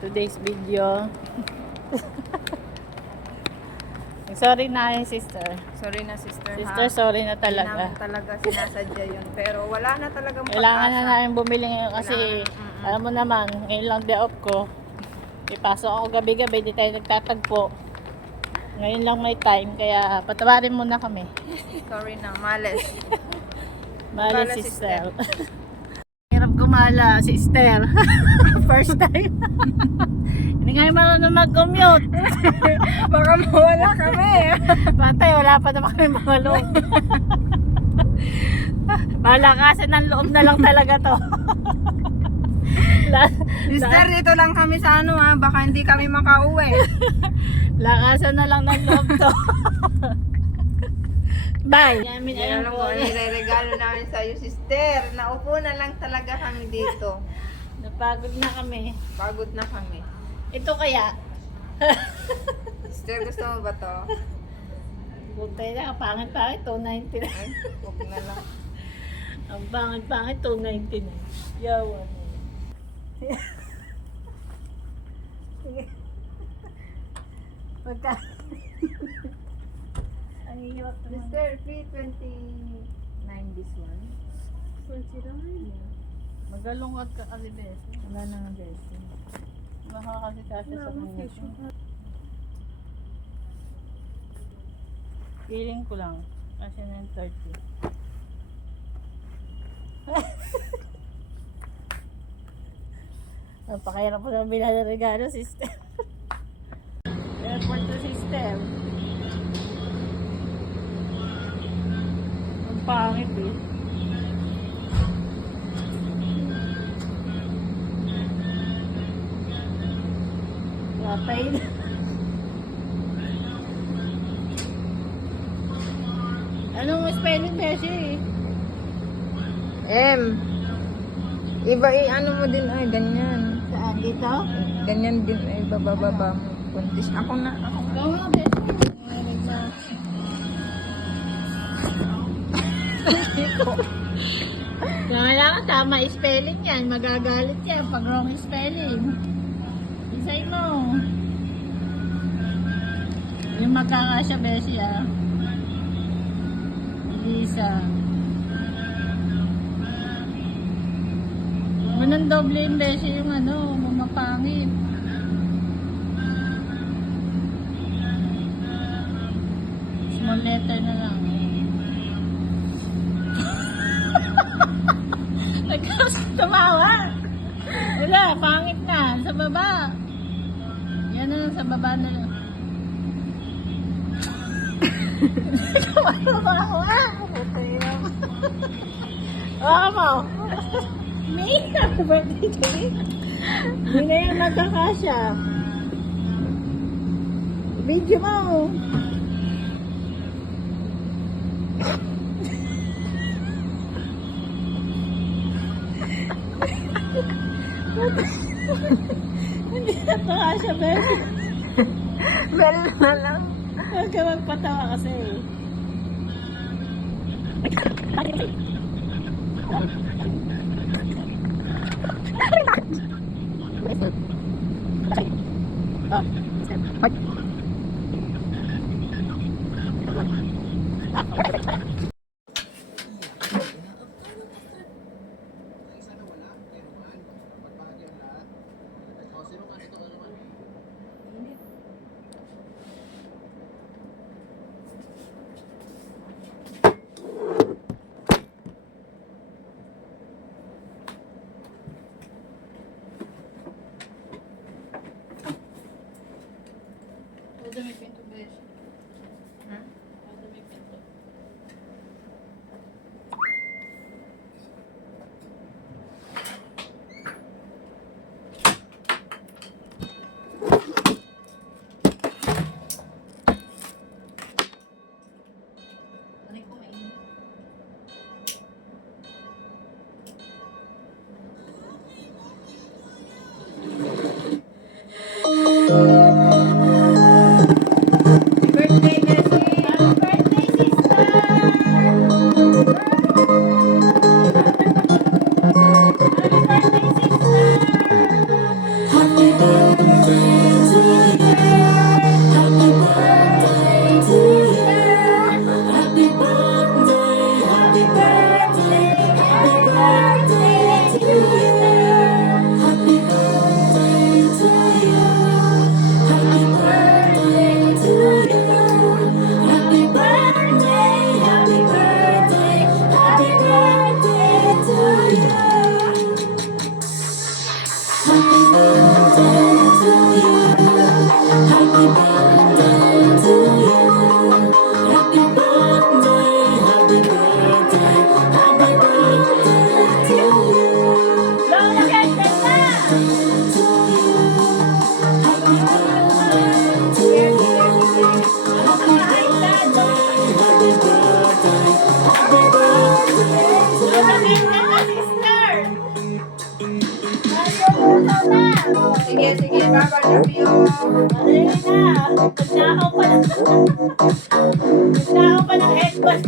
today's video. Sorry na yung sister. Sorry na sister, Sister, ha? sorry na Hindi talaga. namin talaga sinasadya yun. Pero wala na talagang Kailangan na pag-asa. namin bumili ngayon kasi alam mo naman, ngayon lang day off ko. Ipasok ako gabi-gabi, di tayo nagtatagpo. Ngayon lang may time, kaya patawarin muna kami. Sorry na, males. Mali Gumala, sister. Hirap gumala si Esther. First time. Hindi nga marunong mag-commute. Baka mawala kami. Patay, wala pa naman kami mga loob. Malakasan ng loob na lang talaga to. Sister, dito lang kami sa ano, ha? Baka hindi kami makauwi. Lakasan na lang ng loob to. Bye. Yamin Yan lang po, niregalo namin sa iyo, sister. Naupo na lang talaga kami dito. Napagod na kami. Pagod na kami. Ito kaya. Sister, gusto mo ba to? Buntay na, pangit-pangit, 299. Ay, huwag na lang. Ang pangit-pangit, 299. Yawan. Sige. Pagka... Ang hirap naman. Sister, 329 this one. 29. Magalungkot ka kasi, Bes. Wala na nga, Bessie. Baka kasi kasi sa kanya. Feeling ko lang. Kasi na 30. Napakahirap po namin na regalo, sister. Airport to sister. Ang pangit eh. Patay na. Anong spelling, Beshi? M. Iba ano mo din ay ganyan. Saan? Dito? Ganyan din ay bababa mo. Kundis ako na. Ikaw nga, Beshi. Kailangan tama spelling yan. Magagalit yan pag wrong spelling. Isay mo. Yung magkakasya, Beshi, ah. Lisa. Manang doble yung Beshi yung ano, mamapangit. Small letter na lang. Tumawa. Wala, pangit na. Sa baba. Yan na lang, sa baba na lang. Tumawa. Oo mo. May happy birthday to me. Hindi na yan magkakasya. Video mo. Hindi na pakasya, Beshi. Well na lang. Huwag ka magpatawa kasi. Pwede may pinto, Beshi. Hmm? Pwede may pinto. Aray ko, mainit. Lola Candle na! Lola Candle na, sister! Sige, sige, Baba, love you. Ayun na! Nagnakaw pa ng... Nagnakaw pa ng headband.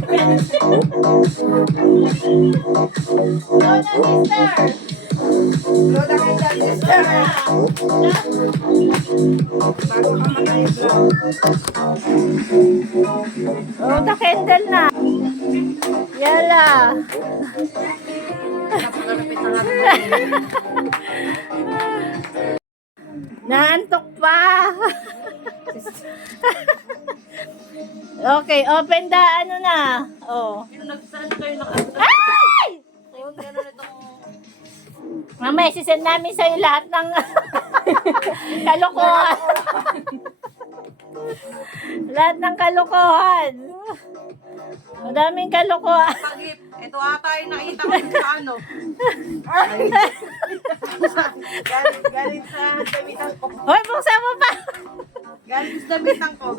Lola, sister! Lola Kendall, sister. Lola! Bago ka makaibla. Lola Candle na! Yala! Napakalapit na natin. Naantok pa! Okay, open the ano na. Oh. Nagsan kayo na Ay! Yung gano'n itong... Mamaya, sisend namin sa'yo lahat ng kalokohan. Lahat ng kalokohan. Madaming kalokohan. Pagip, ito ata yung nakita ko sa ano. Galing sa damitan ko. Hoy, buksan mo pa! Galing sa damitan ko.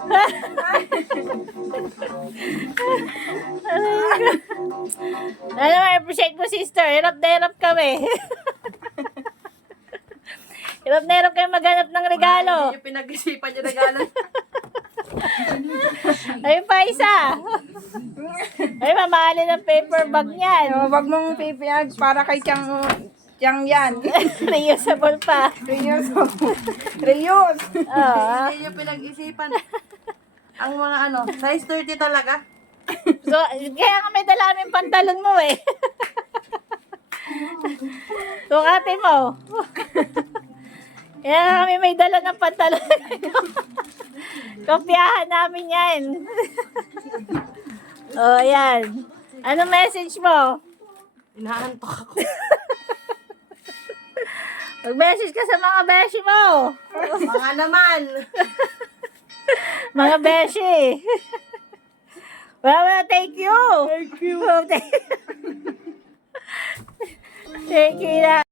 Ano, appreciate mo, sister. Hirap na hirap kami. Hirap na hirap kayo maghanap ng regalo. Hindi yung pinag-isipan yung regalo. Ayun pa isa. Ay, mamahalin ang paper bag niyan. Wag mong pipiyag para kay Tiyang yan. Reusable pa. Reuse. Reuse. Oo. Hindi yung pinag-isipan. Ang mga ano, size 30 talaga. So, kaya nga may dala kaming pantalon mo eh. Sukatin mo. Kaya nga kami may dala ng pantalon. Kopyahan namin yan. Oh, ayan. Ano message mo? Inaantok ako. Mag-message ka sa mga beshi mo. Mga naman. Mga beshi. Well, thank you. Thank you. Thank you na.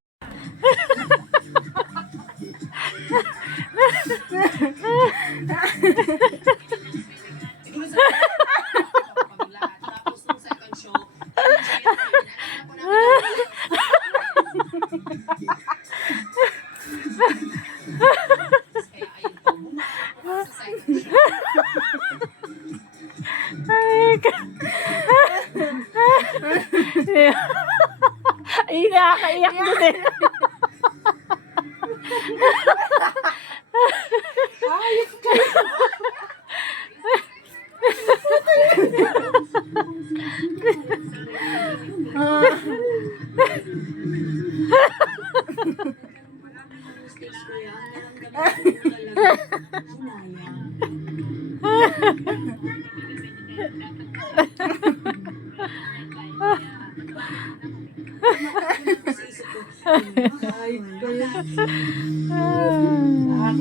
Ay, nakakaiyak ko din.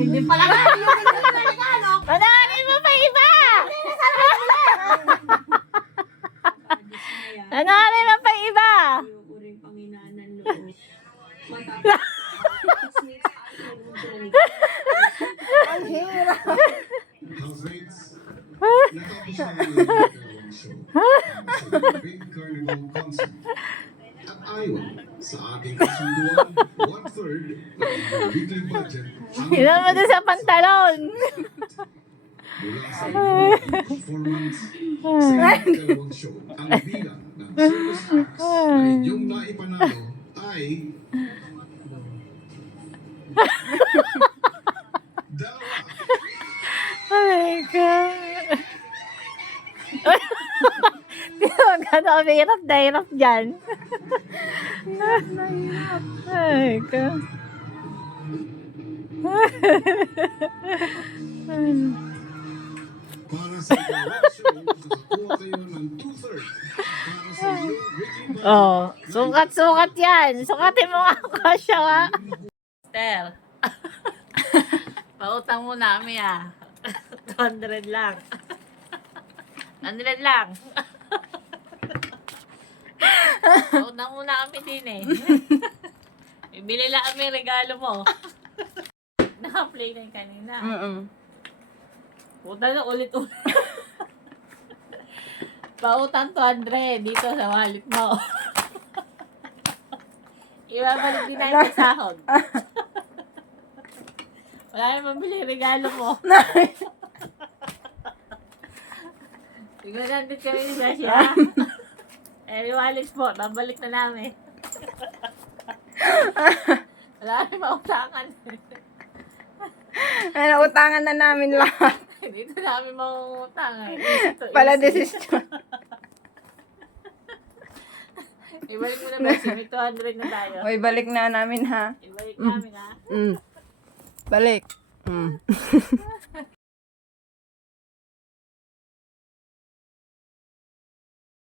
Hindi pala ka. Panahanin mo pa iba! Panahanin mo pa iba! Ang hirap. Housemates, natapos na ang dalawang show sa Big Carnival Concert. At ayon sa ating kasunduan, 1/3 ng weekly budget ang Ilan mo doon sa pantalon? mula sa inyong performance sa inyong dalawang show. Ang bilang ng service acts na inyong naipanalo ay dalawa. Oh my God. Gano'n kami hirap na hirap dyan. Oh my God. Para sa dalawang show, nakakuha kayo ng 2/3 para sa inyong weekly budget. Oh, sukat-sukat yan. Sukatin mo nga kasya nga. Sister. Pautang mo namin ah. 200 lang. 100 lang. Pautang mo na kami din eh. Ibili lang kami regalo mo. Naka-play na yung kanina. Puta na ulit-ulit. Pautang 200 dito sa wallet mo. Ibabalik din na yung sahod. Wala na mabili regalo mo. Tignan natin kami ni Gracia. Yung wallet po, babalik na namin. Wala na mautangan. Nautangan na namin lahat. Dito namin mautangan. Pala desisyon. Ibalik mo na ba? May 200 na tayo. Oy, balik na namin ha. Ibalik namin ha. Balik.